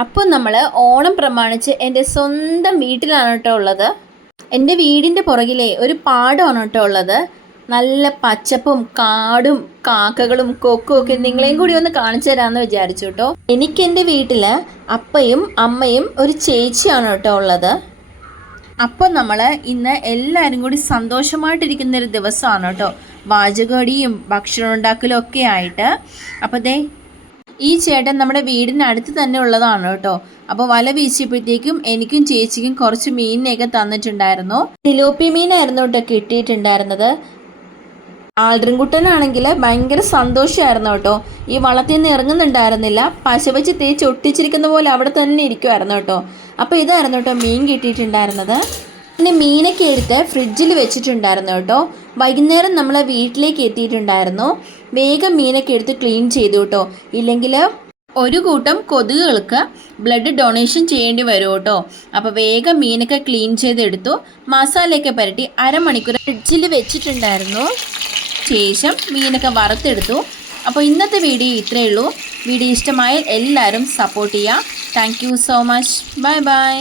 അപ്പോൾ നമ്മൾ ഓണം പ്രമാണിച്ച് എൻ്റെ സ്വന്തം വീട്ടിലാണ് കേട്ടോ ഉള്ളത്. എൻ്റെ വീടിൻ്റെ പുറകിലെ ഒരു പാടമാണ് കേട്ടോ ഉള്ളത്. നല്ല പച്ചപ്പും കാടും കാക്കകളും കൊക്കും ഒക്കെ നിങ്ങളെയും കൂടി ഒന്ന് കാണിച്ചു തരാമെന്ന് വിചാരിച്ചു കേട്ടോ. എനിക്കെൻ്റെ വീട്ടിൽ അപ്പയും അമ്മയും ഒരു ചേച്ചിയാണ് കേട്ടോ ഉള്ളത്. അപ്പോൾ നമ്മൾ ഇന്ന് എല്ലാവരും കൂടി സന്തോഷമായിട്ടിരിക്കുന്നൊരു ദിവസമാണ് കേട്ടോ. വാചകടിയും ഭക്ഷണം ഉണ്ടാക്കലും ഒക്കെ ആയിട്ട്. അപ്പോൾ ദേ ഈ ചേട്ടൻ നമ്മുടെ വീടിനടുത്ത് തന്നെ ഉള്ളതാണ് കേട്ടോ. അപ്പോൾ വല വീശിയപ്പോഴത്തേക്കും എനിക്കും ചേച്ചിക്കും കുറച്ച് മീനിനെയൊക്കെ തന്നിട്ടുണ്ടായിരുന്നു. തിലോപ്പി മീനായിരുന്നു കേട്ടോ കിട്ടിയിട്ടുണ്ടായിരുന്നത്. ആൾഡ്രിൻകുട്ടനാണെങ്കിൽ ഭയങ്കര സന്തോഷമായിരുന്നു കേട്ടോ. ഈ വള്ളത്തിൽ നിന്ന് ഇറങ്ങുന്നുണ്ടായിരുന്നില്ല. പശ വെച്ച് തേച്ച് ഒട്ടിച്ചിരിക്കുന്ന പോലെ അവിടെ തന്നെ ഇരിക്കുമായിരുന്നു കേട്ടോ. അപ്പോൾ ഇതായിരുന്നു കേട്ടോ മീൻ കിട്ടിയിട്ടുണ്ടായിരുന്നത്. പിന്നെ മീനൊക്കെ എടുത്ത് ഫ്രിഡ്ജിൽ വെച്ചിട്ടുണ്ടായിരുന്നു കേട്ടോ. വൈകുന്നേരം നമ്മൾ വീട്ടിലേക്ക് എത്തിയിട്ടുണ്ടായിരുന്നു. വേഗം മീനൊക്കെ എടുത്ത് ക്ലീൻ ചെയ്തു കേട്ടോ. ഇല്ലെങ്കിൽ ഒരു കൂട്ടം കൊതുകുകൾക്ക് ബ്ലഡ് ഡൊണേഷൻ ചെയ്യേണ്ടി വരും കേട്ടോ. അപ്പോൾ വേഗം മീനൊക്കെ ക്ലീൻ ചെയ്തെടുത്തു. മസാലയൊക്കെ പുരട്ടി അരമണിക്കൂർ ഫ്രിഡ്ജിൽ വെച്ചിട്ടുണ്ടായിരുന്നു. ശേഷം മീനൊക്കെ വറുത്തെടുത്തു. അപ്പോൾ ഇന്നത്തെ വീഡിയോ ഇത്രയേ ഉള്ളൂ. വീഡിയോ ഇഷ്ടമായാൽ എല്ലാവരും സപ്പോർട്ട് ചെയ്യുക. Thank you so much. Bye bye.